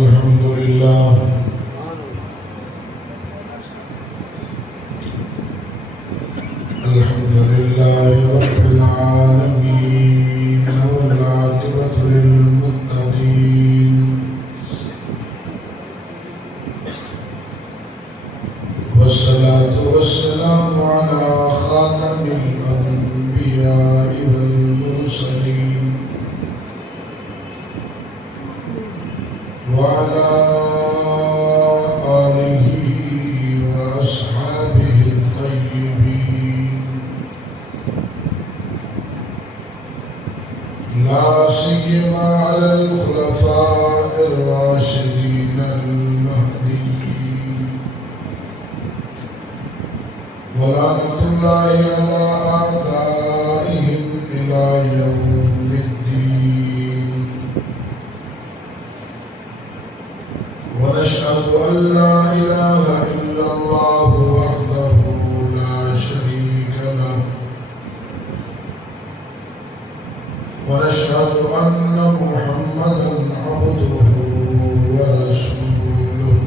अल्हम्दुलिल्लाह अल्हम्दुलिल्लाहि रब्बिल आलमीन वल आक़िबतु लिल मुत्तक़ीन वस्सलातु वस्सलामु अला खातमिल अंबिया'i वल मुरसलीन व अला ला सियमा अलल खुलफाइर राशिदीन अल महदीयीन व लानतुल्लाहि अला आदाइहिम इला यौमिद्दीन व नशहदु अन ला इलाहा इल्लल्लाह वहदहु ला शरीका लहु ونشهد أن محمدا عبده ورسوله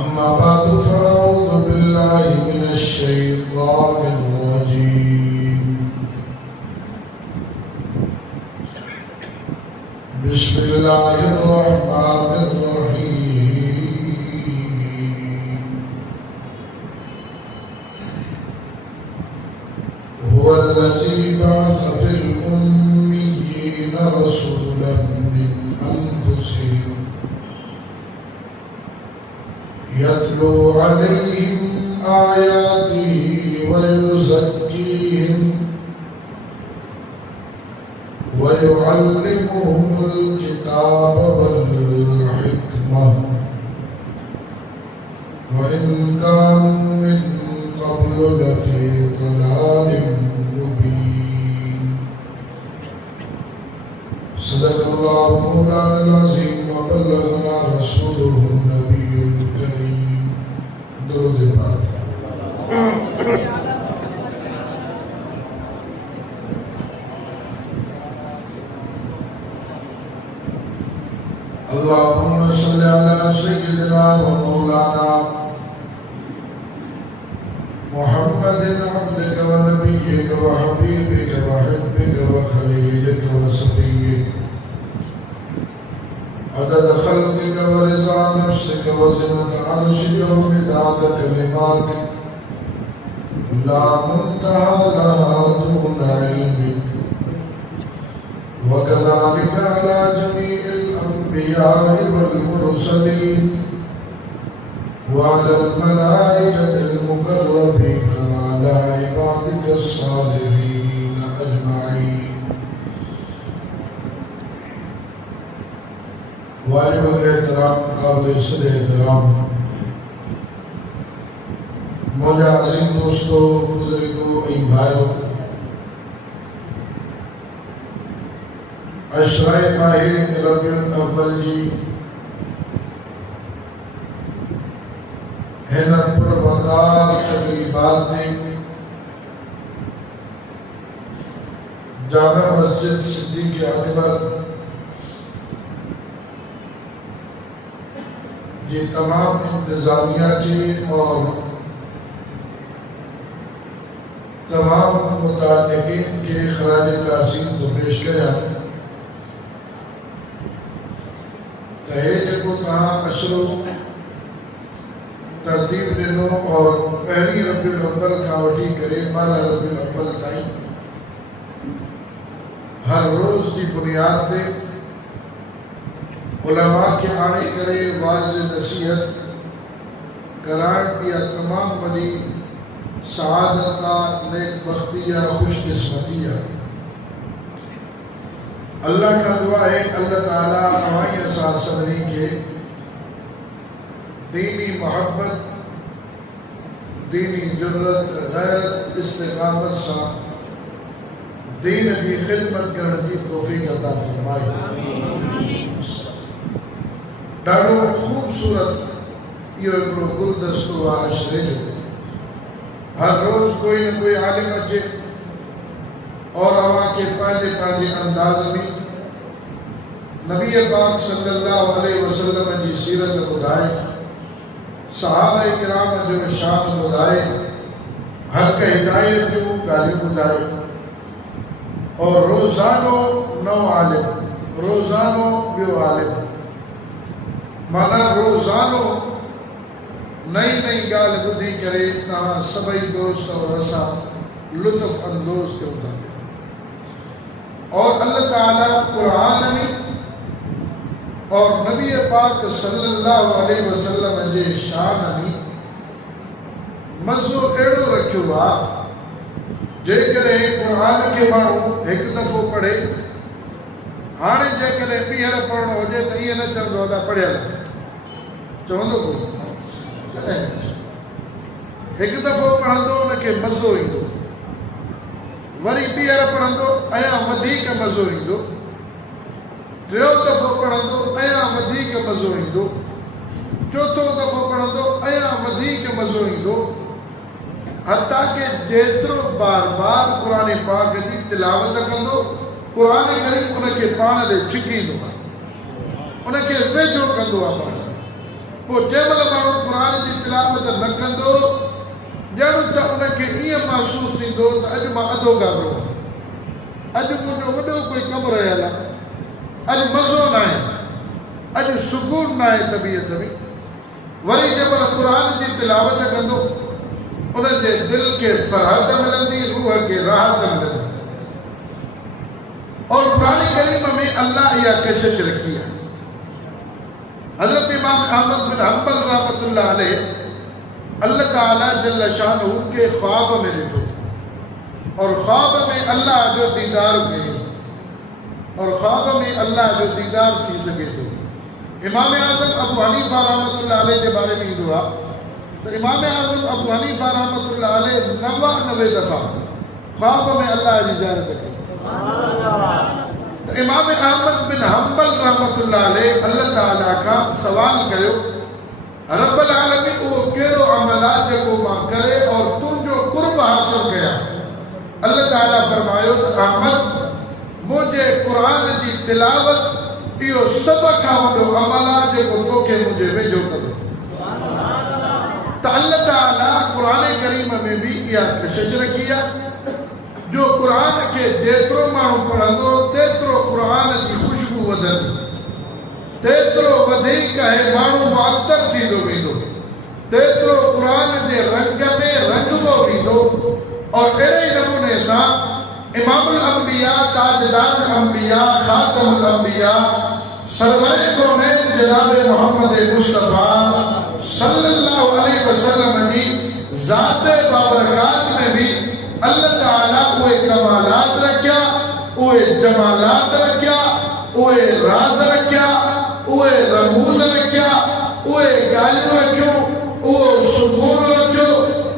أما بعد فأعوذ بالله من الشيطان الرجيم بسم الله الرحمن الرحيم هو الذي بعث في الأميين رسولا من أنفسهم يتلو عليهم آياته ويزكيهم ويعلمهم الكتاب والحكمة وإن كانوا من قبل لفي ضلال مبين صدق الله مولانا العظيم وبلغنا رسوله النبي الكريم درود پاک اللهم صل على سيدنا ومولانا محمد عبدك ونبيك وحبيبك وحبك وخليلك وصفيك عدد خلقك ورضا نفسك وزنة عرشك ومداد كلماتك لا منتهى لها دون علمك وكذلك على جميع الأنبياء والمرسلين وعلى الملائكة المقربين وعلى عبادك الصالحين أجمعين वालिब एहतराम काबिल सदर एहतराम मौजा अजीम दोस्तों बुजुर्गों भाइयों अशराए माह रबीउल अव्वल जी हिन पुरवकार तकरीबात में जामा मस्जिद सिद्दीक़ अकबर ये तमाम इंतजामिया के और तमाम मुतालिकीन के खराज ताज़ीम तो पेश किया तहेज को कहाँ अशरो तरतीब ॾिनो और पहली रबीउल अव्वल खां वठी करे 12 रबीउल अव्वल ताईं हर रोज़ की बुनियाद ते उलमा के आने करे वाज़ नसीहत करार या तमाम वली सआदत नेक बख्तिया खुशकिस्मतिया अल्लाह का दुआ है अल्लाह ताला हमारी असां सभी के दीनी मोहब्बत दीनी जुर्रत गैरत इस्तिकामत सा दीन की खिदमत करने की तौफीक अता फरमाए। ॾाढो खूबसूरत इहो हिकिड़ो गुलदस्तो आहे अशरे जो। हर रोज़ कोई न कोई आलिम अचे और अवां खे पंहिंजे पंहिंजे अंदाज़ में नबी पाक सल्लल्लाहु अलैहि वसल्लम जी सीरत ॿुधाए, सहाबा किराम जो शान ॿुधाए, हक़ हिदायत जूं ॻाल्हियूं ॿुधाए, और रोज़ानो नओं आलिम, रोज़ानो ॿियो आलिम, माना रोज़ानो नई नई ॻाल्हि ॿुधी करे तव्हां सभई दोस्त और असां लुत्फ़ अंदोज़ थियूं था। और अल्लाह ताला कुरान में और नबी पाक सल्लल्लाहु अलैहि वसल्लम जे शान में मज़ो अहिड़ो रखियो आहे, जेकॾहिं कुरान खे माण्हू हिकु दफ़ो पढ़े, हाणे जेकॾहिं ॿीहर पढ़णो हुजे त ईअं न चवंदो आहे पढ़ियल, चवंदो कोई हिकु दफ़ो पढ़ंदो हुनखे मज़ो ईंदो, वरी ॿीहर पढ़ंदो अञा वधीक मज़ो ईंदो, टियों दफ़ो पढ़ंदो अञा वधीक मज़ो ईंदो, चोथों दफ़ो पढ़ंदो अञा वधीक मज़ो ईंदो, हता कि जेतिरो बार बार क़ुरान पाक जी तिलावत कंदो, क़ुरान करीम उनखे पाण ॾे छिकींदो आहे, उनखे वेझो कंदो आहे पाण। पोइ जंहिं महिल माण्हू क़ुरान जी तिलावत न कंदो, ॼण त उनखे ईअं महसूसु थींदो त अॼु मां अधो गाबरो आहियां, अॼु मुंहिंजो वॾो कोई कमु रहियल आहे, अॼु मज़ो न आहे, अॼु सुकून न आहे तबियत में। वरी जंहिं महिल क़ुरान जी तिलावत कंदो, उनजे दिल खे फरहत मिलंदी, रूह खे राहत मिलंदी। और क़ुरान करीम में अल्लाह इहा कशिश रखी आहे। हज़रत इमाम अहमद बिन हंबल रहमतुल्लाह अलैह अल्लाह ताला जल्ल शानहू के ख्वाब में ॾिठो, और ख्वाब में अल्लाह जो दीदार कयो, और ख्वाब में अल्लाह जो दीदार थी सके थो। इमाम आज़म अबू हनीफा रहमतुल्लाह अलैह जे बारे में ईंदो आहे त इमाम आज़म अबू हनीफा रहमतुल्लाह अलैह 99 दफ़ा ख्वाब में अल्लाह जी ज़ियारत कई। तो इमाम अहमद बिन हंबल रहमतुल्लाह अलैह अल्लाह ताला खां सवाल कयो, रब्बुल आलमीन उहो कहिड़ो अमल आहे जेको मां करे और तुंहिंजो कुर्ब हासिल कयां? अल्लाह ताला फरमायो त अहमद मुझे कुरान जी तिलावत इहो सभ खां वॾो अमल आहे जेको तोखे मुंहिंजे वेझो कंदो। त अल्लाह ताला क़ुरान करीम में बि इहा कशिश रखी आहे, जो कुरान खे जेतिरो माण्हू पढ़ंदो तेतिरो कुरान जी ख़ुशबू वधंदी, तेतिरो वधीक आहे माण्हू मुअत्तर थींदो वेंदो, तेतिरो कुरान जे रंग में रंगबो वेंदो। और अहिड़े नमूने सां इमामुल अंबिया, ताजदार अंबिया, खातमुल अंबिया, सरवरे कौनैन जनाब मोहम्मद मुस्तफा सल्लल्लाहु अलैहि वसल्लम जी ज़ात बाबरकात में भी अल्लाह ताला उहे कमालात रखिया, उहे जमालात रखिया, उहे राज रखिया, उहे रमूज़ रखिया, उहे ॻाल्हियूं रखियूं, उहो सुकून रखियो,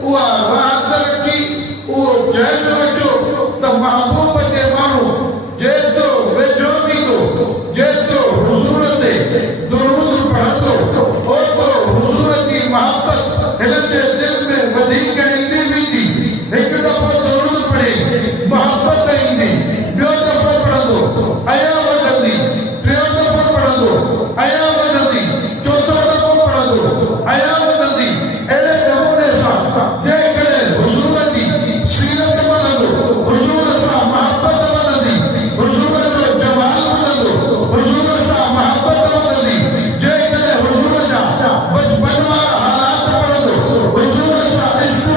उहा राहत रखी, उहो चैन रखियो त महबूब जे माण्हू जेतिरो वेझो ईंदो, जेतिरो हुज़ूर ते दुरूद पढ़ंदो, ओतिरो हुज़ूर जी मोहब्बत हिन जे दिल में वधीक ईंदी वेंदी। हिकु दफ़ो दुरूद पढ़े मोहब्बत ईंदी, ॿियो दफ़ो पढ़ंदो अञा वधंदी, टियों दफ़ो पढ़ंदो अञा वधंदी, चोथों दफ़ो पढ़ंदो अञा वधंदी। अहिड़े नमूने सां जेकॾहिं हुज़ूर जी सीरत वधंदो, हुज़ूर सां मोहब्बत वधंदी, हुज़ूर जो जमाल वधंदो, हुज़ूर सां मोहब्बत वधंदी। जेकॾहिं हुज़ूर जा बचपन वारा हालात पढ़ंदो, हुज़ूर सां इश्क़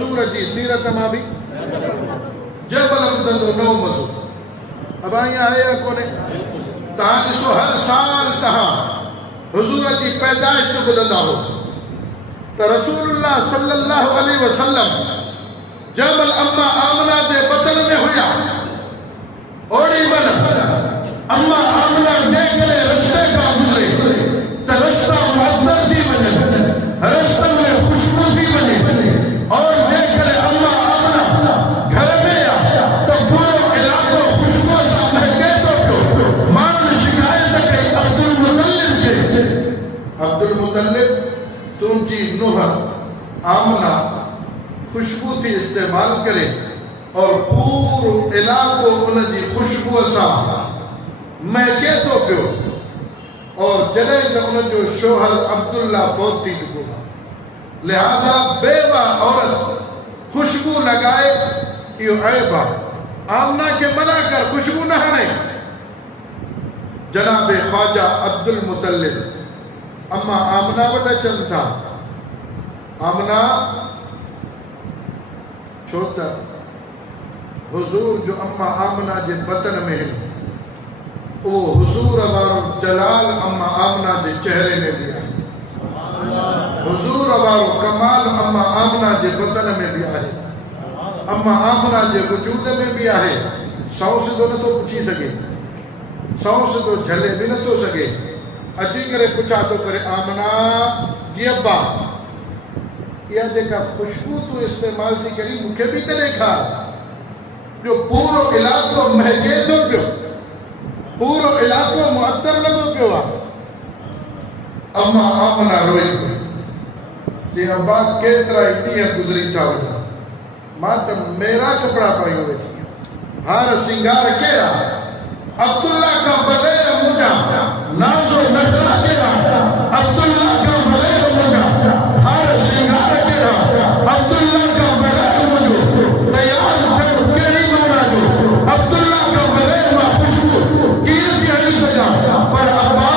हुजूर जी सीरत मां भी जबल ॿुधंदो नओं मज़ो। अब ईअं आहे या कोन्हे? तव्हां ॾिसो हर साल तव्हां हुजूर जी पैदाइश जो ॿुधंदा हो त रसूलुल्लाह सल्लल्लाहु अलैहि वसल्लम जबल अम्मा आमना जे बतन में हुया। ओड़ी मन अम्मा आमना जे करे रस्ते खां गुज़रे त रस्ता मुअत्तर थी वञे, रस्तनि में खुशबू थी वञे। और जे करे अम्मा आमना घर में आ त पूरो इलाइक़ो खुशबू सां महके थो पियो। माण्हुनि शिकायत कई अब्दुल मुतलिब खे, अब्दुल मुतलिब तुंहिंजी नुंहं आमना खुशबू थी इस्तेमाल करे और पूरो इलाइक़ो उनजी खुशबूअ सां महके थो पियो। और जॾहिं त उनजो शोहर अब्दुल्ला फौत थी चुको आहे, लिहाज़ा बेवा औरत खुशबू लॻाए इहो ऐब आहे। आमना खे मना कर, खुशबू न हणे। जनाब ख्वाजा अब्दुल मुतलिब अम्मा आमना वटि अचनि था। आमना छो त हुजूर जो अम्मा आमना जे बतन में वो हुजूर वारो जलाल अम्मा आमना जे चेहरे में भी आहे। हुजूर वारो कमाल अम्मा आमना जे बतन में भी आहे, अम्मा आमना जे वजूद में भी आहे। सौ सिधो नथो पुछी सघे, सौ सिधो झले भी नथो सघे। अची करे पुछा थो करे आमना जी अब्बा इहा जेका खुशबू तूं इस्तेमाल थी करी मूंखे बि त ॾेखार जो पूरो इलाइक़ो महके थो पियो, पूरो इलाइक़ो मुअत्तर लॻो पियो आहे। अम्मा आमना रोई पई चई अब्बा केतिरा ई ॾींहं गुज़री था वञनि, मां त मेरा कपिड़ा पायूं वेठी आहियां, हार सिंगार कहिड़ा अब्दुल्ला का बग़ैर मुंहिंजा नाज़ो नज़रा कहिड़ा, अब्दुल्ला का बग़ैर मुंहिंजा हार सिंगार कहिड़ा, अब्दुल्ला का बग़ैर मुंहिंजो तयार थियणु कहिड़ी माना जो, अब्दुल्ला का बग़ैर मां खुशबू कीअं थी हणी सघां। पर अब्बा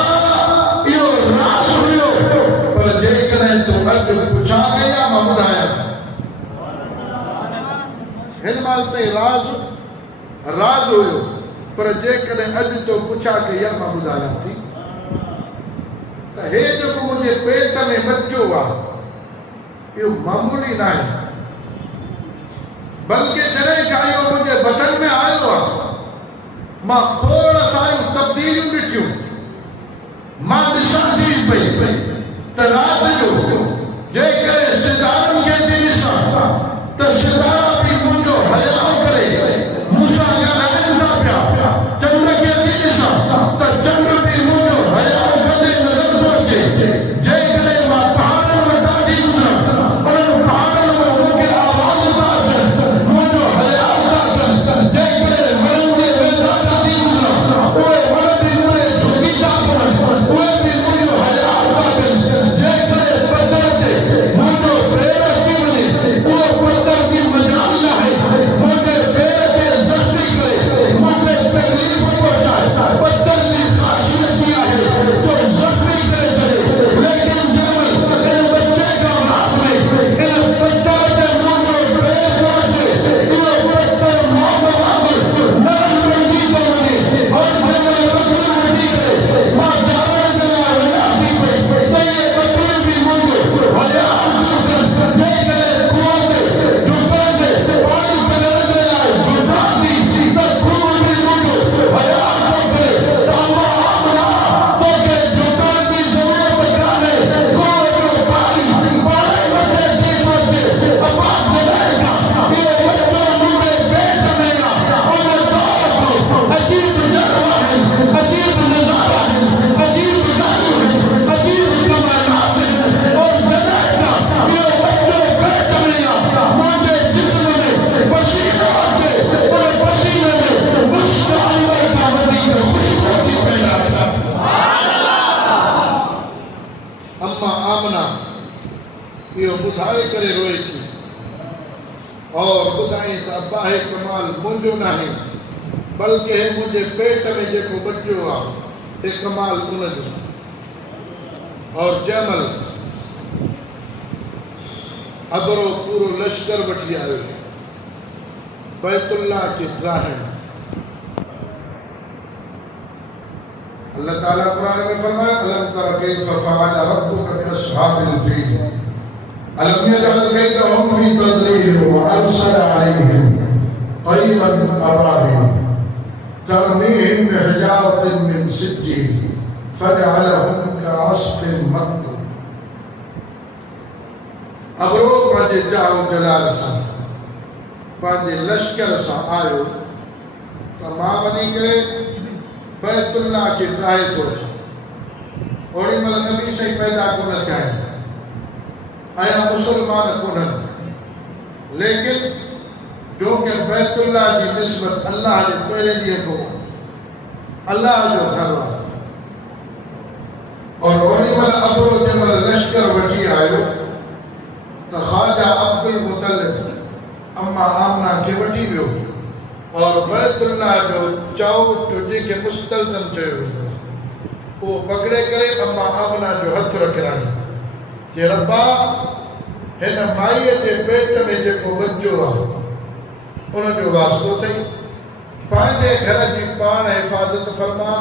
इहो राज़ हुयो, पर जेकॾहिं तूं अॼु पुछा कया मां ॿुधायां थी। हिन महिल ताईं राज़ हुयो, पर जेकॾहिं अॼु तो पुछा कया मां ॿुधायां थी त हे जेको मुंहिंजे पेट में बच्चो आहे इहो मामूली न आहे, बल्कि जॾहिं खां इहो मुंहिंजे बदन में आयो आहे मां खोड़ सारियूं तब्दीलियूं ॾिठियूं। मां ॾिसां थी पई त राति जो जेकॾहिं सितारनि खे थी ॾिसां त सितारा बि मुंहिंजो हया करे मूंसां ॻाल्हाइनि था पिया। चंड खे थी ॾिसां त चंड बि मुंहिंजो हया कंदे नज़र थो अचे। जेकॾहिं मां पहाड़नि वटां थी गुज़रां उन्हनि पहाड़नि मां मूंखे आवाज़ था अचनि, मुंहिंजो हया था कनि। जेकॾहिं वणनि जे वेझा था थी गुज़रां उहे वण बि मुंहिंजे झुकी था पवनि, उहे बि मुंहिंजो हया था कनि। जेकॾहिं पथर ते मुंहिंजो पेर अची वञे उहो पथर बि मजाल न आहे, मुंहिंजे पेर खे ज़ख़्मी करे मूंखे तकलीफ़ पहुचाए। पत्थर जी ख़ासियत इहा आहे जो ज़ख़्मी करे छॾे, लेकिन जंहिं इन बच्चे खां रात में इन पत्थर ते मुंहिंजो पेर थो अचे, इहो पत्थर मोहम्मद वांगुरु नरम बणिजी थो वञे। और जंहिं बकरी वठी करे मां चावण जे लाइ वञा थी पई त इहे बकरी बि मुंहिंजो हया थियूं कनि। जेकॾहिं खूह ते झुकण ते पाणी कढण जे लाइ झुकां थी त खूह बि मुंहिंजो हया थो करे। त अम्मा आमना तोखे झुकण जी ज़रूरत कान्हे, खूह जो पाणी पाणे मथे थी थो अचे। अम्मा जॾहिं खां इहो बच्चो मुंहिंजे पेट में आहे उन दौर खां अजीब जॻह आहिनि, अजीब नज़ारा आहिनि, अजीब ॻाल्हियूं आहिनि, अजीब कमालात आहिनि। और जॾहिं खां इहो बच्चो पेट में आहे मुंहिंजे जिस्म में पसीनो अचे, उन पसीने में मुश्क अंबर खां वधीक खुशबू थी पैदा थिए। अम्मा आमना इहो ॿुधाए करे रोए थी और ॿुधाई त अब्बा हे कमाल मुंहिंजो न आहे, बल्कि हे मुंहिंजे पेट में जेको बच्चो आहे हे कमाल उनजो। और जंहिं महिल अबरो पूरो लश्कर वठी आयो बैतुल्लाह के ड्राहिण। अल्लाह ताला कुरान में फरमाया अलम तरा कैफ फअल रब्बुका बिअस्हाबिल फील अलम यजअल कैदहुम फी तदलील व अरसल अलैहिम तयरन अबाबिल तरमीहिम बिहिजारतिन मिन सिज्जील फजअलहुम कअस्फिन मअकूल। अबरो पंहिंजे जाहो जलाल सां पंहिंजे लश्कर सां आयो त मां वञी करे बैतुल्लाह के ड्राहे थो अचां। ओड़ी महिल नबी साईं पैदा कोन थिया आहिनि ऐं मुसलमान कोन्हनि, लेकिन जो कि बैतुल्लाह जी निस्बत अल्लाह जे पहिरें ॾींहं खां अल्लाह जो घर आहे। और ओड़ी महिल अबरो जंहिं महिल लश्कर वठी आयो तो ख्वाजा अब्दुल मुतलिब अम्मा आमना के वठी वियो और बैतुल्लाह जो चौट जेके मुस्तल्ज़म चयो वेंदो वो पकड़े करे अम्मा आमना जो हथ रखियाई कि रब्बा हिन माईअ जे पेट में जेको बच्चो आहे उन जो वास्तो अथई, पंहिंजे घर जी पाण हिफ़ाज़त फरमा।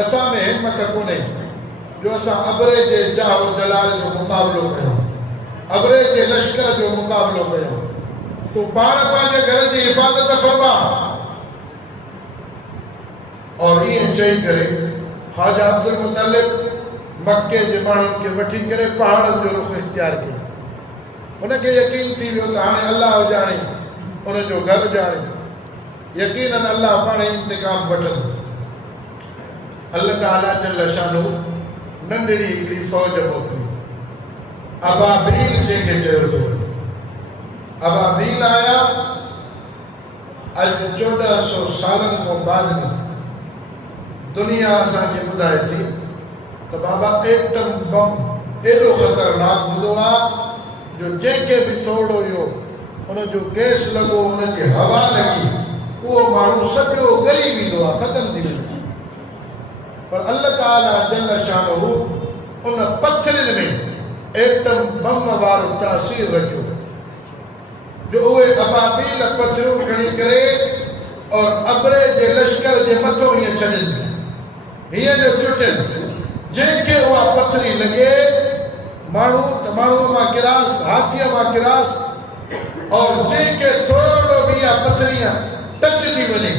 असां में हिम्मत कोन्हे जो असां अबरे जे जाहो जलाल जो मुक़ाबिलो कयूं, अबरे जे लश्कर जो मुक़ाबिलो कयूं। तू पाण पंहिंजे घर जी हिफ़ाज़त फरमा। और ये चई करे ख्वाजा अब्दुल मुतलिब मक्के जे माण्हुनि खे वठी करे पहाड़नि जो रुख़ इख्तियार कयो। उनखे यकीन थी वियो त हाणे अल्लाह ॼाणे उनजो घर ॼाणे, यकीनन अल्लाह पाण इंतकाम वठंदो। अल्लाह ताला जल शानो नंढड़ी हिकिड़ी फ़ौज मोकिली, अबाबील जंहिंखे चयो थो। अबाबील आया अॼु 1400 सालनि खां बाद में दुनिया असांखे ॿुधाए थी त बाबा एटम बम एॾो ख़तरनाक हूंदो आहे जो जंहिंखे बि थोरो इहो उनजो गैस लॻो, उनजी हवा लॻी, उहो माण्हू सॼो ॻरी वेंदो आहे, ख़तमु थी वेंदो। पर अल्लाह ताला जल शानहू उन पथरनि में एटम बम वारो तासीर रखियो जो उहे अबाबील पथरियूं खणी करे और अबरे जे लश्कर जे मथो ईअं छॾनि, हीअं जो चुटनि, जंहिंखे उहा पथरी लॻे माण्हू त माण्हूअ मां किरास, हाथीअ मां किरास, और जंहिंखे थोरो बि इहा पथरी टच थी वञे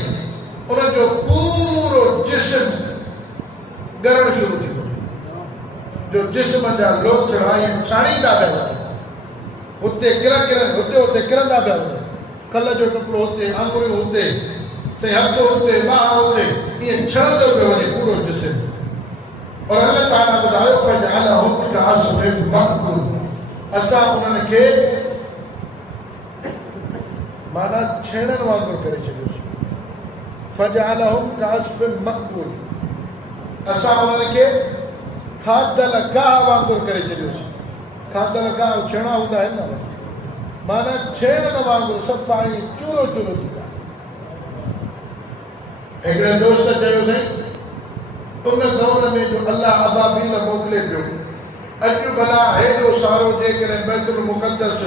उनजो पूरो जिस्म ॻरणु शुरू थी वञे, जो जिस्म जा लोथड़ा ईअं छाणींदा पिया वञनि, हुते हुते हुते किरंदा पिया वञनि, कल्ह जो टुकड़ो हुते, आंगुरियूं हुते, हथ हुते, बाह हुते, ईअं छणंदो पियो वञे पूरो जिस्म। और अल्लाह ताला ॿुधायो फजअलहुम कअस्फिन मअकूल, असां उन्हनि खे माना छेड़नि वांगुरु करे छॾियोसीं। फजअलहुम कअस्फिन मअकूल, असां उन्हनि खे खाधल गाह वांगुरु करे छॾियोसीं। खाधल गाह छेणा हूंदा आहिनि न, माना छेड़नि वांगुरु सफ़ाई चूरो चूरो थी विया। हिकिड़े दोस्त चयो साईं उन दौर में जो अल्लाह अबाबील मोकिले पियो, अॼु भला हेॾो सारो जेकॾहिं बैतुल मुक़द्दस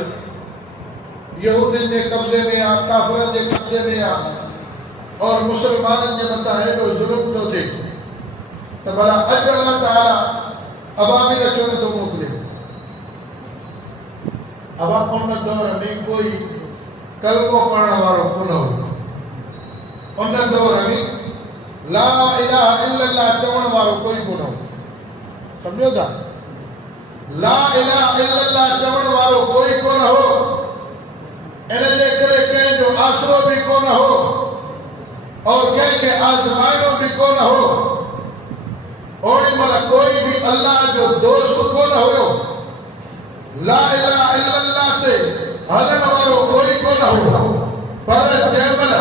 यहूदियुनि जे कब्ज़े में आहे, काफ़िरनि जे कब्ज़े में आहे और मुसलमाननि जे मथां हेॾो ज़ुल्म थो थिए त भला अॼु अल्लाह ताला अबाबील छो नथो मोकिले। अबा उन दौर में कोई कलमो पढ़ण वारो कोन हो, उन दौर में ला इलाहा इल्लल्लाह चवण वारो कोई कोन हो, सम्झो था? ला इलाहा इल्लल्लाह चवण वारो कोई कोन हो, इन जे करे कंहिंजो आसरो बि कोन हो और कंहिंखे आज़माइणो बि कोन हो। ओड़ी महिल कोई बि अल्लाह जो दोस्त कोन हुयो, ला इलाहा इल्लल्लाह ते हलण वारो कोई कोन हो। पर जंहिं महिल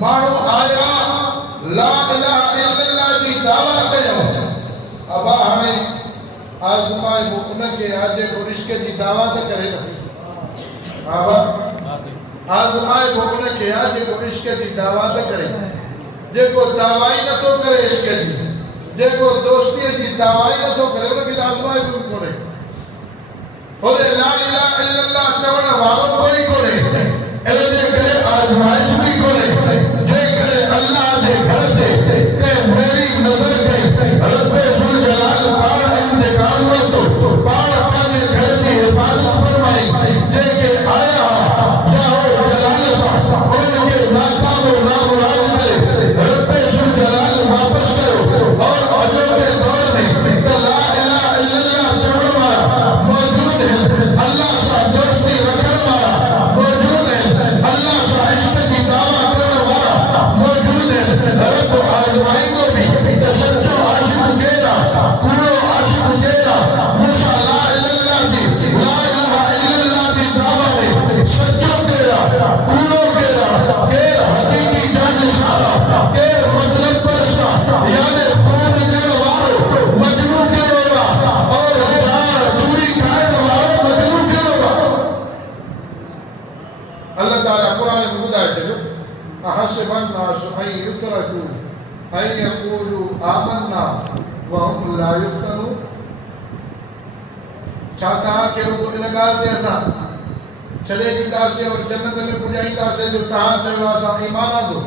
माण्हू आया ला इलाहा इल्लल्लाह जी दावा कयूं, अबा हाणे आज़माइबो उनखे आहे जेको इश्क जी दावा त करे न, आज़माइबो उनखे आहे जेको इश्क जी दावा त करे, जेको दावा ई नथो करे इश्क जी, जेको दोस्तीअ जी दावा ई नथो करे, उनखे त आज़माइबो कोन्हे। होदे ला इलाहा इल्लल्लाह चवण वारो कोई कोने इन जे करे आजमाइश भी कोने जे करे अल्लाह जे घर ते के मेरी नजर के रब्बे सुल जलाल पाण इंतकाम वरतो पाण अपने घर की हिफाजत फरमाई जे के आया या हो जलाल सा उनके नाकाम और नामुराद करे रब्बे सुल जलाल वापस करो और अजर के दौर में तो ला इलाहा इल्लल्लाह चवण वाला मौजूद है अल्लाह सा दोस्ती रखने वाला मौजूद है अल्लाह सा इश्क की दावा करने वाला मौजूद है रब आजमाई को भी तो सच्चो आशिक जेरा कूड़ो आशिक जेरा मूसा ला इलाहा इल्लल्लाह की दावा में सच्चो तेरा कूड़ो तेरा केर हकीकी जान सारा केर मतलब परसा यानी खून देने वालो मजनू केरोगा और यार चोरी खाने वालो मजनू केरोगा अल्लाह ताला कुरान में बुधाए चलो अहसिबन नासु अन युतरकू अन यकूलू आमन्ना व हम ला युफ्तनून छा तव्हां खे रुॻो इन ॻाल्हि ते असां छॾे ॾींदासीं और जन्नत में पुॼाईंदासीं जो तव्हां चयो असां ईमान आंदो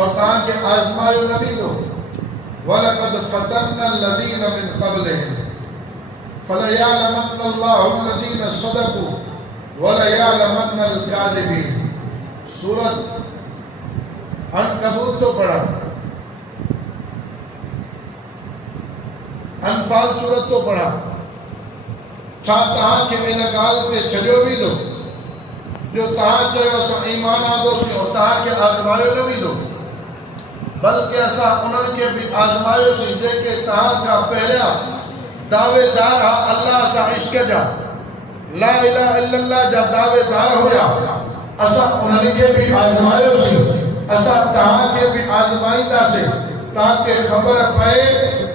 और तव्हांखे आज़मायो न वेंदो वलक़द फ़तन्ना الذين من قبلهم فليعلمن الله الذين صدقوا वलयअलमन الकाज़िबीन सूरत अनकबूत तो पढ़ा अनफाल सूरत तो पढ़ा छा तव्हांखे इन ॻाल्हि ते छॾियो वेंदो जो तव्हां चयो असां ईमान आंदोसीं और तव्हांखे आज़मायो न वेंदो बल्कि असां उन्हनि खे बि आज़मायोसीं जेके तव्हां खां पहिरियां दावेदार हा अल्लाह सां इश्क जा ला इलाहा इल्लल्लाह जा दावेदार हुया असां उन्हनि खे बि आज़मायोसीं असां तव्हांखे बि आज़माईंदासीं ताकि ख़बर पए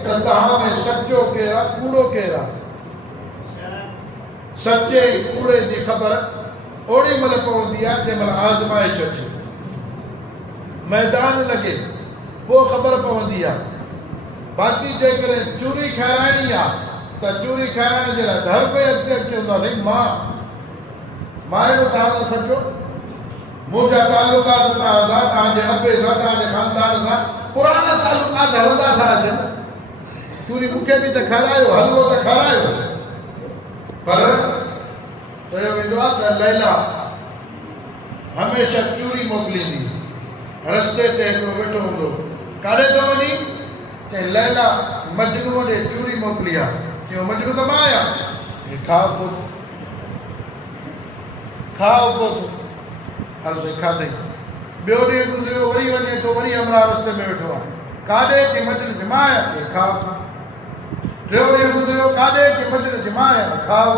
त तव्हां में सचो केरु आहे कूड़ो केरु आहे सचे कूड़े जी ख़बर ओड़ी महिल पवंदी आहे जंहिं महिल आज़माइश अचे मैदान लॻे पोइ ख़बर पवंदी आहे बाक़ी जेकॾहिं चूरी खाराइणी आहे त चूरी खाराइण जे लाइ हर कोई अॻिते अची चवंदासीं मां जो तव्हां सचो मुंहिंजा तालुकात तव्हां सां तव्हांजे अबे सां तव्हांजे ख़ानदान सां पुराना तालुकात हलंदा था अचनि चूरी मूंखे बि त खारायो हलवो त खारायो पर चयो वेंदो आहे त लैला हमेशह चूरी मोकिलींदी रस्ते ते हिकिड़ो वेठो हूंदो काॾे थो वञी चई लैला मजनू ॾे चूरी मोकिली आहे चयो मजनू त मां आहियां खाओ पोइ हल भई खाधई ॿियो ॾींहुं गुज़रियो वरी वञे थो वरी अमरा रस्ते में वेठो आहे काॾे की मजनू की मां आहियां खाओ टियों ॾींहुं गुज़रियो काॾे की मजनू की मां आहियां खाओ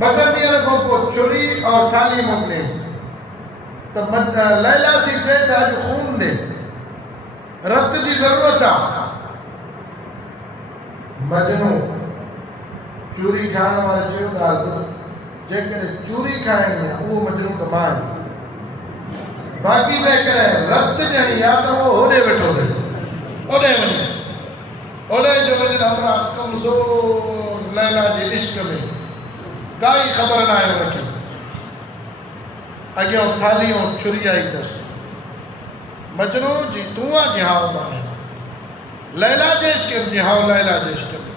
ॿ टे ॾींहं खां पोइ छुरी और थाली मोकिले त लैला थी चए त अॼु खून ॾे रत जी ज़रूरत आहे मजनू चूरी खाइण वारे चयो ॻाल्हि जेकॾहिं चूरी खाइणी आहे उहो मजनू त मां आहियां बाक़ी जेकॾहिं रत ॾियणी आहे त उहो होॾे वेठो थिए ओॾे वञे ओॾे जो वञे हमरा कमज़ोर लैला जे इश्क में काई ख़बर न आहे हुनखे अॻियां थाली ऐं छुरी आई अथसि मजनू जी तूं आहे जी हाउ मां आहियां लैला जे इश्क में जी हाउ लैला जे इश्क में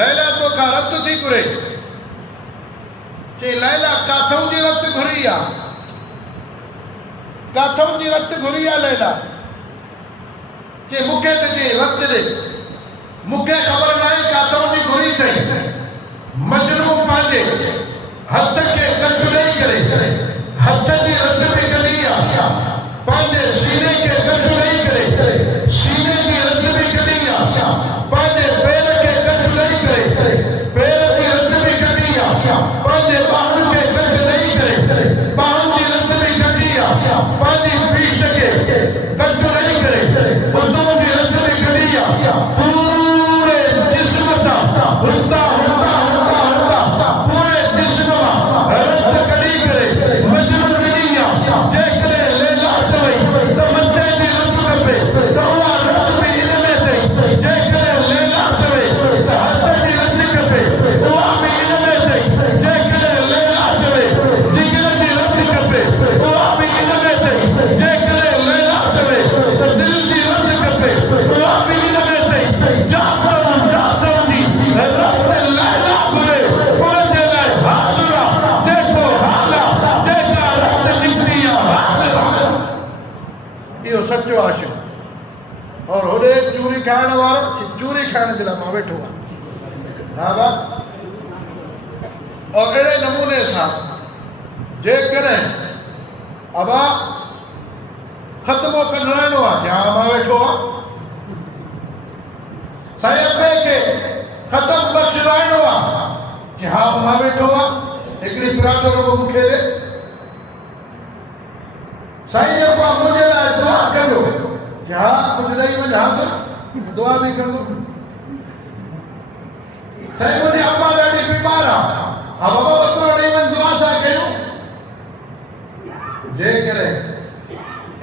लैला तोखां रत थी घुरे चई लैला काथऊं जी रत घुरी आहे काथऊं जी रत घुरी आहे लैला चई मूंखे त चई रत ॾे मूंखे ख़बर न आहे काथऊं जी घुरी अथई मजनू पंहिंजे हथ खे कट ॾेई करे हथ जी रत में कढी आहे पंहिंजे सीने खे कट ॾेई करे सीने जी रत में कढी आहे पंहिंजे पेर खे कट ॾेई करे पेर जी रत में कढी आहे पंहिंजे ॿाहुनि खे कट ॾेई करे ॿाहुनि जी रत में कढी आहे पंहिंजी पीठ खे कट ॾेई करे बुधों जी रत में कढी आहे पूरे जिस्म तां हुता पूरे जिस्म मां रत कढी करे मजनू ॾिनी आहे जेकॾहिं लैला इहो सचो आशिक़। और होॾे चूरी खाइण वारो चूरी खाइण जे लाइ मां वेठो आहियां। हा बा। और अहिड़े नमूने सां जेकॾहिं अबा ख़त्मो कढाइणो आहे कि हा मां वेठो आहियां। साईं अबे खे ख़त्म बख़्शाइणो आहे कि हा मां वेठो आहियां। हिकिड़ी बिरादर रुॻो मूंखे ॾे। साईं जेको आहे मुंहिंजे लाइ दुआ कयो कि हा कुझु ॾेई वञ हाज़िर दुआ बि कंदो। साईं मुंहिंजी अम्मा ॾाढी बीमार आहे। हा बाबा ओतिरो ॾेई वञ दुआ था कयूं। जेकॾहिं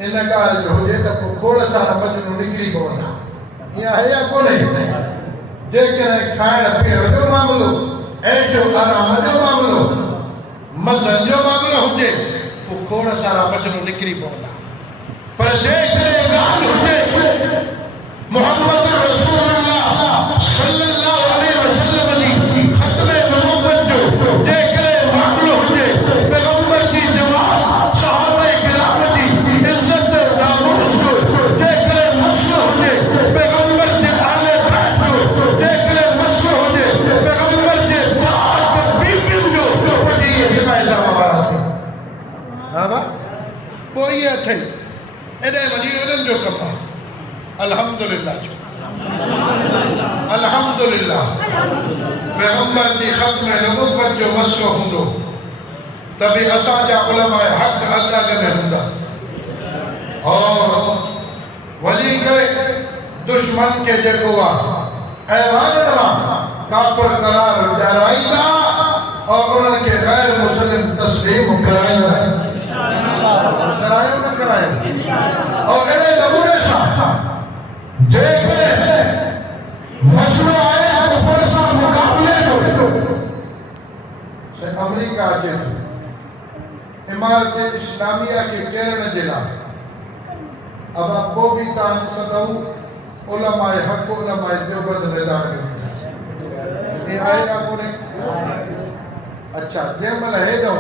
इन ॻाल्हि जो हुजे त पोइ खोड़ सारा मजनू निकिरी पवंदा। ईअं आहे या कोन्हे? जेकॾहिं खाइण पीअण जो मामिलो, ऐशो आराम जो मामिलो, मज़नि जो मामिलो हुजे पोइ खोड़ सारा मजनू निकिरी पवंदा। पर जेकॾहिं ॻाल्हि हुजे मोहम्मद रसूलुल्लाह सल्लल्लाहु अलैहि वसल्लम जी ख़त्मे नबूवत जो, जेकॾहिं मामिलो हुजे पैगंबर जी जमात सहाबा किराम जी इज़्ज़त नामूस जो, जेकॾहिं मसलो हुजे पैगंबर जे आले बैत जो, जेकॾहिं मसलो हुजे पैगंबर जे पाक बीबियुनि जो, पोइ इहे हिमायत वारा थी। हा बा। पोइ इहे अथई एॾे वञी उन्हनि जो कमु आहे। अल्हम्दुलिल्लाह जो अल्हम्दुलिल्लाह पैगंबर जी ख़त्मे नबूवत जो मसलो हूंदो त बि असांजा उलमाए हक़ अलॻि में हूंदा। और वञी करे दुश्मन खे जेको आहे ऐवान मां काफ़िर करार ॾियाराईंदा और उन्हनि खे गैर मुस्लिम तस्लीम कराईंदा। करायो न करायो। और अहिड़े नमूने सां जेकॾहिं मसलो आहे कुफर सां मुक़ाबले जो, अमेरिका अचे थो इमारत इस्लामिया खे केरण जे लाइ। अब पोइ बि तव्हां ॾिसंदव उलमाए हक़ उलमाए देवबंद मैदान में ईअं आहे या कोन्हे? अच्छा जंहिं महिल हेॾो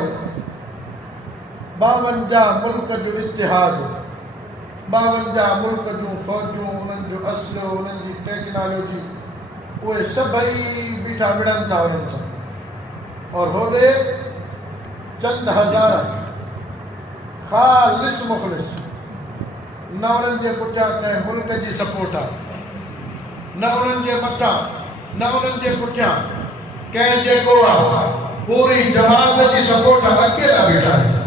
52 मुल्क जो इतिहाद, 52 मुल्क जूं फ़ौजूं, उन्हनि जो असलो, उन्हनि जी टेक्नोलॉजी, उहे सभई बीठा विढ़नि था उन्हनि सां। और होॾे चंद हज़ार ख़ालिस मुख़लिस, न उन्हनि जे पुठियां कंहिं मुल्क जी सपोर्ट आहे, न उन्हनि जे मथां, न उन्हनि जे पुठियां कंहिं जेको आहे पूरी जमात जी सपोर्ट आहे, अकेला बीठा आहिनि।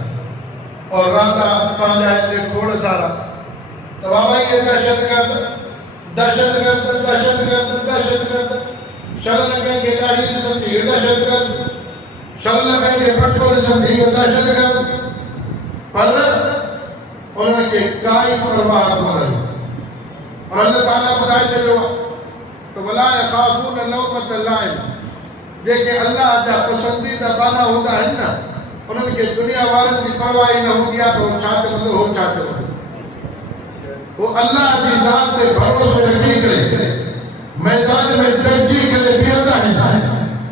और रांदा असांजा हिते खोड़ सारा त बाबा इहे दहशतगर्द दहशतगर्द दहशतगर्द दहशतगर्द शल न कंहिंखे ॾाढी ॾिसंदी दहशतगर्द, शल न कंहिंखे पटको ॾिसंदी दहशतगर्द। पर उन्हनि खे काई परवाह कोन्हे। और अल्लाह ताला ॿुधाए छॾियो त वला यख़ाफ़ून लौमत लाइम, जेके अल्लाह जा पसंदीदा बाना हूंदा आहिनि न, उन्हनि खे दुनिया वारनि जी परवाह न हूंदी आहे त उहो छा चवंदो हो छा चवंदो। वो अल्लाह जी ज़ात ते भरोसो रखी करे मैदान में डटी करे बीहंदा आहिनि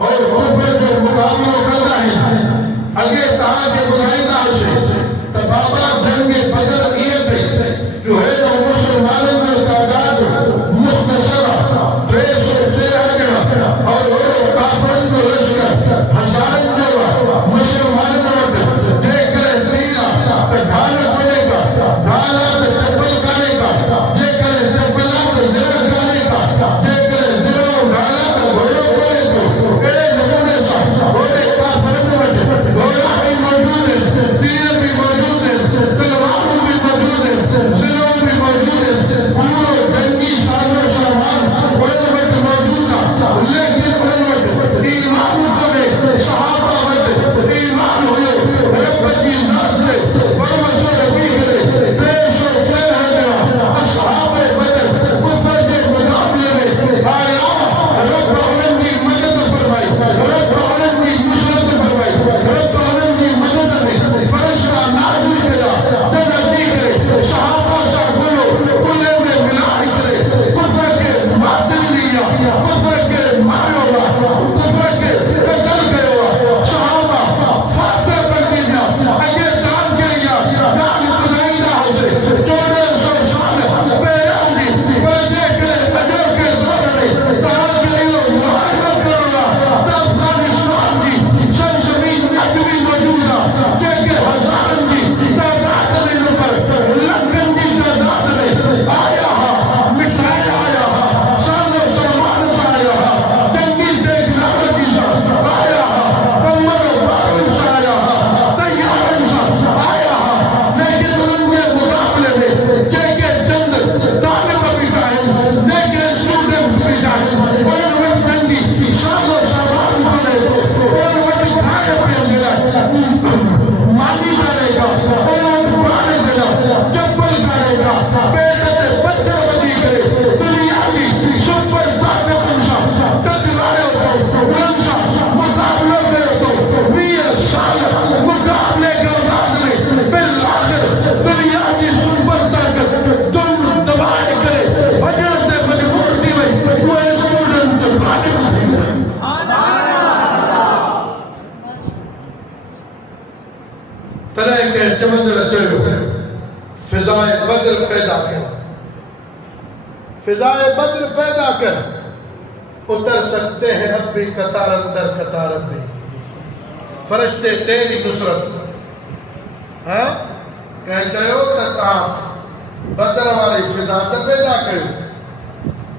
और कुफर जो मुक़ाबिलो कंदा आहिनि। अॻे तव्हांखे ॿुधाईंदासीं त बाबा जंग बदर ईअं थी जो हेॾो मुस्लमाननि जो तादाद मुख़्तसर 313 ॼणा और हेॾो काफ़िरनि जो लश्कर हज़ारनि जो मुसलमाननि वटि जेकॾहिं तीर आहे त ढाल पड़ेगा, ढाल आहे त चप्पल काढ़ेगा, जेकॾहिं चप्पल आहे त ज़िर काढ़ेगा, जेकॾहिं ज़िरो ढाल आहे त घोड़ो पड़ेगो। अहिड़े नमूने सां होॾे काफ़िरनि वटि घोड़ा बि मौजूद आहिनि, तीर बि मौजूद आहिनि, तलवारूं बि मौजूद पेट ते पत्थर वधी करे दुनिया की सुपर ताकतुनि सां टकरायो तो उन्हनि सां मुक़ाबिलो कयो तो 20 साल मुक़ाबले के बाद में बिलाखिर दुनिया की सुपर ताकत तुम दबाए करे वजन ते मजबूर थी वई उहे स्टूडेंट गालिब थी वई। तरह के चमंदड़ चयो फिजाए बद्र पैदा कर, फिजाए बद्र पैदा कर, उतर सकते हैं अब भी कतार अंदर कतार में, फरिश्ते तेरी नुसरत। हाँ कह चयो त बद्र वाली फिजा त पैदा कयो,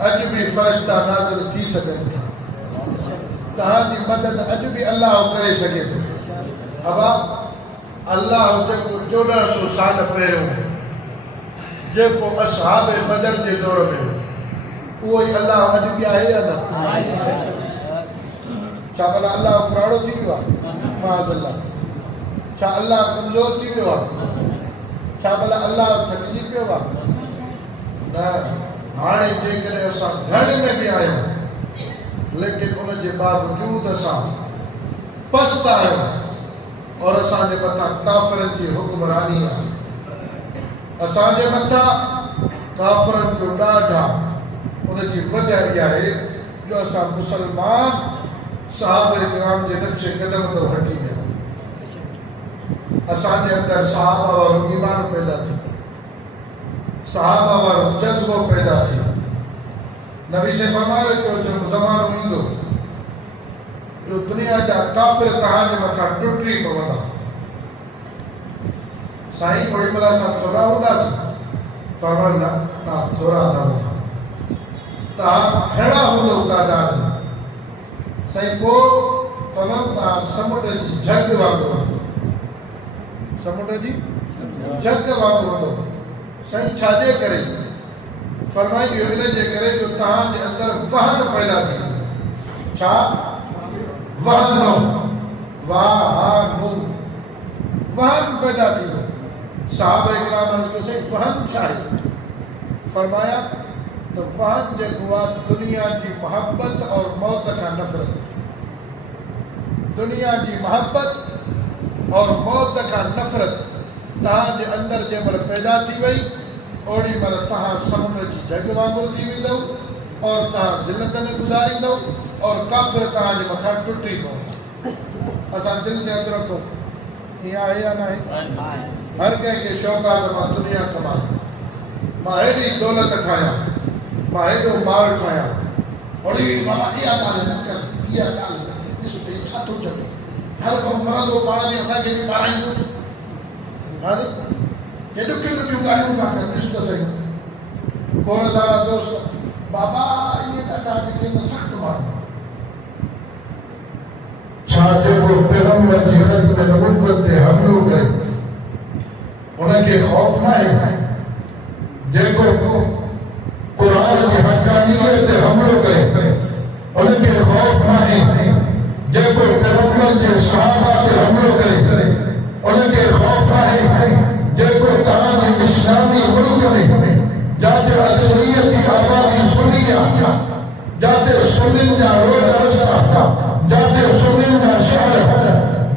अज भी फरिश्ता नाज़िल थी सघनि था, तव्हांजी मदद अज भी अल्लाह करे सघे थो। अबा अल्लाह जेको 1400 साल पहिरियों जेको असहाब बदर जे दौर में उहो ई अल्लाह अॼु बि आहे या न? छा भला अल्लाह पुराणो थी वियो आहे? माज़अल्लाह। छा अल्लाह कमज़ोर थी वियो आहे? छा भला अल्लाह थकिजी पियो आहे? न, हाणे जेकॾहिं असां घण में बि आहियूं लेकिन उन जे बावजूद असां पस्त आहियूं और असांजे मथां काफ़िरनि जी हुक्मरानी आहे। असांजे मथां काफ़िरनि जो ॾाढा, उनजी वजह इहा आहे जो असां मुसलमान सहाबा किराम जे नक्शे क़दम ते हटी विया। असांजे अंदरि सहाबा वारो ईमान पैदा थी, सहाबा वारो जज़्बो पैदा थी। नबी से फरमायो जो ज़मानो ईंदो जो दुनिया जा काफ़िर तव्हांजे मथां टुटी पवंदा। साईं ओड़ी महिल असां थोरा हूंदासीं? फरमायो न, तव्हां थोरा न हूंदा, तव्हां अहिड़ा हूंदो तादाद में। साईं पोइ फरमायो तव्हां समुंड जी झग वांगुरु हूंदो, समुंड जी झग वांगुरु हूंदो। साईं छाजे करे? फरमाईंदी इन जे करे जो तव्हांजे अंदरि वहन पैदा थी। छा? वहन पैदा थी। साहब इकराम ने वहन छा आहे? फरमाया तो वहन जेको आहे दुनिया की मोहब्बत और मौत का नफ़रत। दुनिया की मोहब्बत और मौत का नफ़रत तव्हांजे अंदरि जंहिं महिल पैदा थी वई ओड़ी महिल तव्हां समुंड जी जग वांगुरु थी वेंदव और तव्हां ज़िलत में गुज़ारींदव और काफ़िर तव्हांजे मथां टुटी पवंदा। असां दिलि ते हथु रखो, ईअं आहे या न आहे? हर कंहिंखे शौक़ु आहे त मां दुनिया कमायां, मां हेॾी दौलत ठाहियां, मां हेॾो माल ठाहियां। और बाबा इहा ॻाल्हि न कर, इहा ॻाल्हि न कर, ॾिस त छा थो चवे, हर को मरंदो पाण में असांखे बि माराईंदो। हाणे हे ॾुखियूं ॾुखियूं ॻाल्हियूं था कनि, ॾिस त सही। पोइ असांजा दोस्त बाबा इहे ॾाढा जेके सख़्तु माण्हू छा जेको पैगंबर जी ख़िदमत नबुवत ते हमिलो करे उनखे ख़ौफ़ न आहे? जेको क़ुरान जी हक़ानियत ते हमिलो करे उनखे ख़ौफ़ न आहे? जेको पैगंबर जे सहाबा ते हमिलो करे उनखे ख़ौफ़ न आहे? जेको तव्हांजे इस्लामी मुल्क में जाते अक्सरियत की आबादी सुन्नी आहे, जाते सुन्नियुनि जा रोड रस्ता, जाते सुन्नियुनि जा शहर,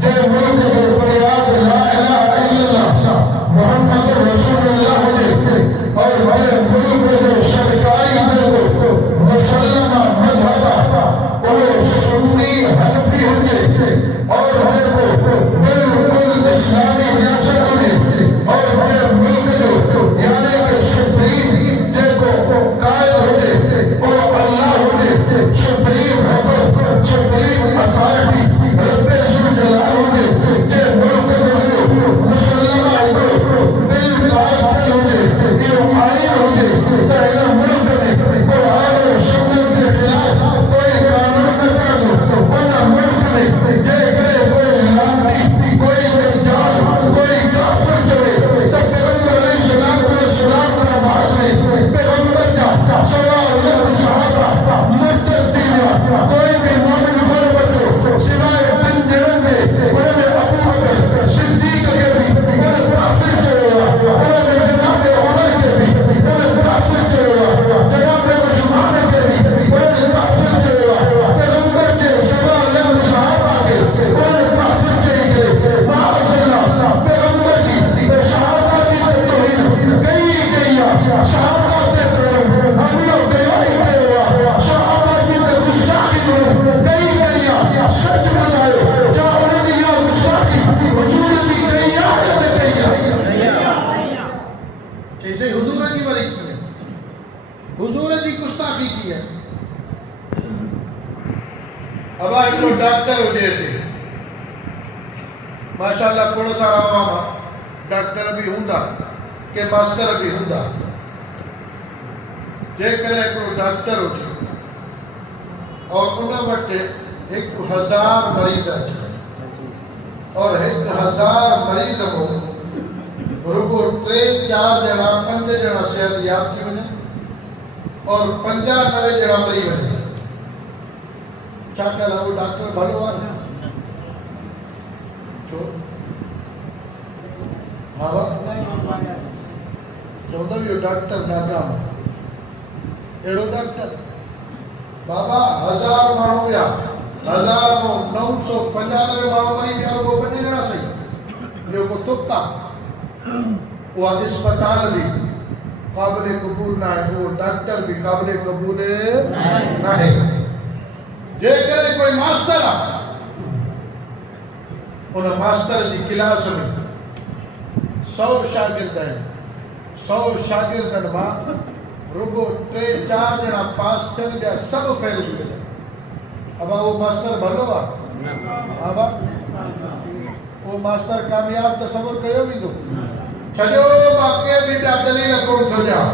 जंहिं मुल्क जो बुनियाद ला इलाहा इल्लल्लाह मुहम्मद रसूलुल्लाह हुजे और जंहिं मुल्क जो सरकारी जेको मुसलमा मज़हब आहे उहो सुन्नी हनफी हुजे और जेको बिल्कुल इस्लामी रियासत हुजे और जंहिं मुल्क जो यानी कि सुप्रीम जेको कायद हुजे उहो अल्लाह हुजे, सुप्रीम हुकुम, सुप्रीम अथॉरिटी रब्बे ज़ुल जलाल हुजे, जंहिं मुल्क जो मुसलमा हिकिड़ो बिल पास कयल हुजे, इहो आईन हुजे त हिन मुल्क में क़ुरान और सुन्नत जे ख़िलाफ़ कोई कानून न कंदो। उन मुल्क में जेकॾहिं कोई लानती, कोई बेजान, कोई काफ़िर चवे त पैगंबर अलैहिस्सलाम का बाद में पैगंबर जा सवा लख सहाबा मुर्तद थी विया। कोई भी मोमिन कोन बचो सिवाय टिन ॼणनि में, उनमें अबू बकर सिद्दीक़ खे बि उन काफ़िर चयो आहे, उनमें जनाब उमर खे बि हुजूर जी वरी की है, हुजूर जी गुस्ताखी की है। अब हिकिड़ो डॉक्टर हुजे थे, माशाअल्लाह खोड़ सारा मामा डॉक्टर भी हूंदा के मास्टर भी हूंदा। जेकर हिकिड़ो डॉक्टर हुजे और उन वटि 1000 मरीज़ अचे और 1000 मरीज़ को रुगो 3-4 ॼणा 5 ॼणा सेहत याब थी वञे और 50-90 ॼणा मरी वञे, छा कल वो डॉक्टर भलो आहे न? छो? हाँ बा चवंदा इहो डॉक्टर नाकाम, अहिड़ो डॉक्टर बाबा 1000 माण्हू विया, 1995 माण्हू मरी विया, रुगो 5 ॼणा सही, ॿियो को तुक आहे। उहा अस्पताल बि क़ाबिल क़बूल न आहे, उहो डॉक्टर भी क़ाबिल क़बूल न आहे। जेकर कोई मास्टर आहे, उन मास्टर जी क्लास में 100 शागिर्द आहिनि, 100 शागिर्दनि मां रुगो 3-4 ॼणा पास थियनि, ॿिया सभु फेल थी वञनि। अब वो मास्टर भलो आहे? हा बा वो मास्टर कामयाब तसवुर कयो वेंदो? छॾियो मां के बि ॿिया दलील कोन थो ॾियां,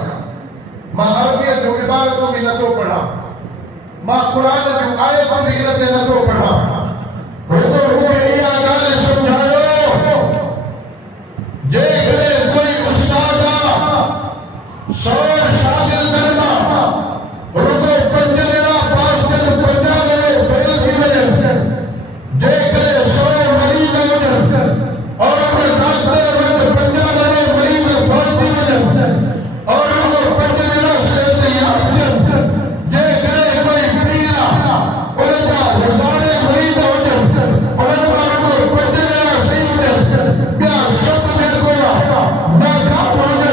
मां अरबीअ जूं इबारतूं बि नथो पढ़ां, मां क़ुरान जूं आयतूं बि इन ते नथो पढ़ां। रुगो मूंखे इहा ॻाल्हि सम्झायो, जेकॾहिं कोई उस्ताद आहे 100 शागिर्दनि मां रुगो 5 ॼणा पास थियनि, 50 ॼणे फेल थी वञनि, जेकॾहिं 100 मरीज़ हुजनि और उन डॉक्टर वटि 50 ॼणे मरीज़ फौत थी वञनि और रुगो 5 ॼणा सेहत याब थियनि, जेकॾहिं कोई पीर आहे उन जा 1000 मरीज़ हुजनि, उन मां रुगो 5 ॼणा सही हुजनि, ॿिया सभु जेको आहे नाकाम हुजनि,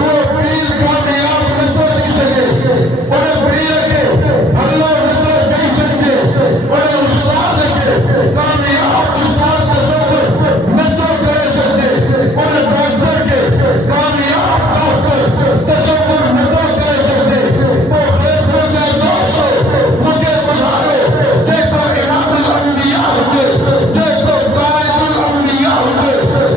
उहो पीर कामयाब नथो थी सघे, उन पीर खे भलो नथो चई सघिजे, उन उस्ताद खे कामयाब उस्ताद तसवुर नथो करे सघिजे, उन डॉक्टर खे कामयाब डॉक्टर तसवुर नथो करे सघिजे। पोइ ख़ैर जा दोस्त मूंखे ॿुधायो, जेको इमामुल अंबिया हुजे, जेको काइदुल अंबिया हुजे,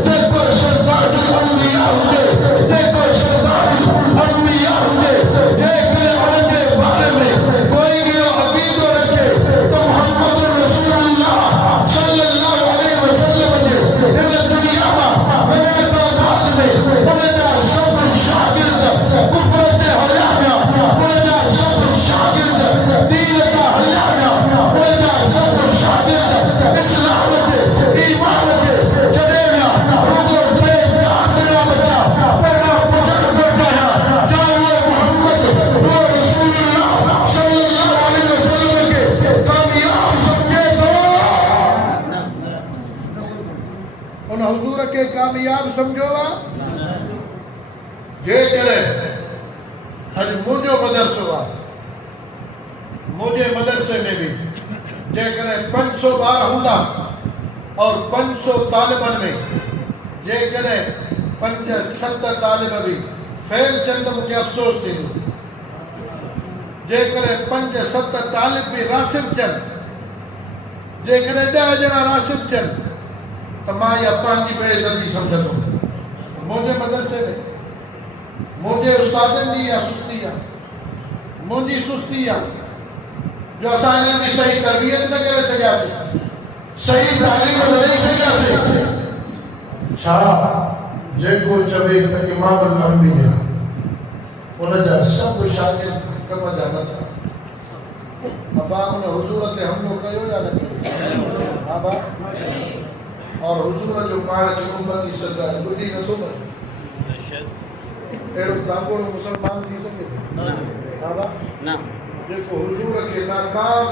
जेको सरताजुल अंबिया हुजे, जेको सरताजुल अंबिया हुजे, जेकॾहिं उनजे बारे में कोई इहो अक़ीदो रखे त मुहम्मद रसूलुल्लाह सल्लल्लाहु अलैहि वसल्लम जे हिन दुनिया मां वॾे तादाद में उनजा सभु शागिर्द कुफ्र ते हलिया विया, उनजा सभु शागिर्द दीन तां हलिया विया, उनजा सभु शागिर्द इस्लाम जे ईमान जे छॾे विया, रुगो 3-4 ॼणा बचा। पर मां पुछण थो चाहियां, छा उहे मुहम्मद उहो रसूलुल्लाह सल्लल्लाहु अलैहि वसल्लम खे कामयाब सम्झे थो? उन हुजूर खे कामयाब सम्झो आहे? जेकर अॼु मुंहिंजो मदरसो आहे, मुंहिंजे मदरसे में बि जेकॾहिं 500 ॿार हूंदा और 500 तालिबनि में जेकॾहिं 5-7 तालिब बि फेल थियनि त मूंखे अफ़सोस थींदो, जेकॾहिं 5-7 तालिब बि रासिब थियनि, जेकॾहिं 10 ॼणा रासिब थियनि त मां इहा पंहिंजी बेइज़ती सम्झंदुमि। मुंहिंजे मदरसे में मुंहिंजे उस्तादनि जी इहा सुस्ती आहे, मुंहिंजी सुस्ती आहे जो असां हिननि जी सही तरबियत न करे सघियासीं, सही तालीम न ॾेई सघियासीं। छा जेको चवे त इमामुल अंबिया उनजा सभु शागिर्द कम जा न था। अबा उन हुजूर ते हमलो कयो या न कयो? हा बा और हुजूर जो पाण खे उम्मती सदा ॿुधी नथो पए, अहिड़ो दांगोड़ो मुसलमान थी सघे? हा बा न, जेको हुजूर खे नाकाम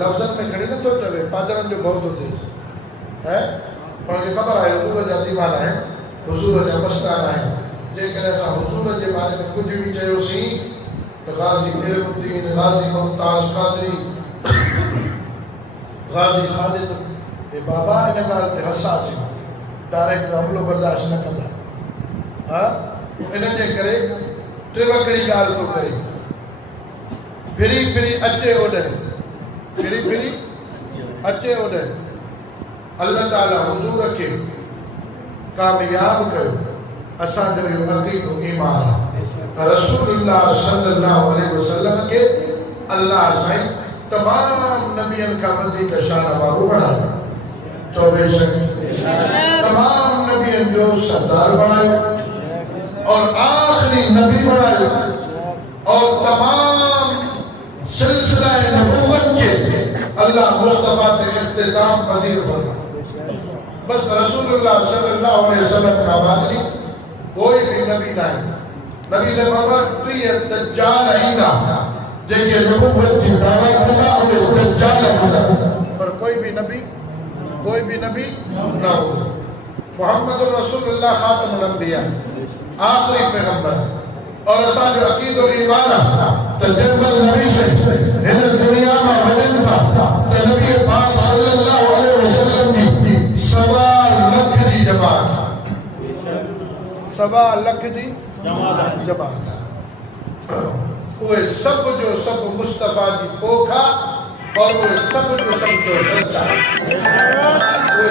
लफ़्ज़नि में खणी नथो चवे, पादरनि जो भउ थो थिएसि, है पाण खे ख़बर आहे हुजूर जा दीवान आहिनि, हुजूर जा मस्तान आहिनि। जेकॾहिं असां हुजूर जे बारे में कुझु बि चयोसीं त गाज़ी इल्मुद्दीन, गाज़ी मुमताज़ क़ादरी, गाज़ी ख़ालिद ए बाबा इन ॻाल्हि ते हसासीं, डायरेक्ट हमलो बर्दाश्त न कंदा। हा इन्हनि जे करे टिवकड़ी ॻाल्हि थो करे फिरी फिरी अचे ओॾे फिरी फिरी अचे ओॾे अल्लाह ताला हुज़ूर खे कामयाब कयो असांजो इहो अक़ीदो ईमान आहे त रसूलुल्लाह सल्लल्लाहु अलैहि वसल्लम खे अल्लाह साईं तमाम नबियनि खां वधीक शान वारो बणायो तमाम नबियनि जो सरदार बणायो और आखिरी नबी बणायो और तमाम सिलसिला नबूवत के अल्लाह मुस्तफा ते इख्तिताम पजीर फरमाया बस रसूलुल्लाह सल्लल्लाहु अलैहि वसल्लम का बाद कोई भी नबी नहीं नबी से बाबा प्रिय दज्जाल आईंदा जेके नबूवत की दावा कंदा और दज्जाल हूंदा पर कोई भी नबी ना हो मोहम्मद रसूलुल्लाह खातमुल अंबिया आखिरी पैगंबर और असांजो अक़ीदो ईमान आहे त जंहिं नबी से हिन दुनिया में वञनि था त नबी पाक सल्लल्लाहु अलैहि वसल्लम जी 1.25 लख जी जमात 1.25 लख जी जमात उहे सब जो सब मुस्तफा जी पोखा और उहे सब जो सब तो सच्चा उहे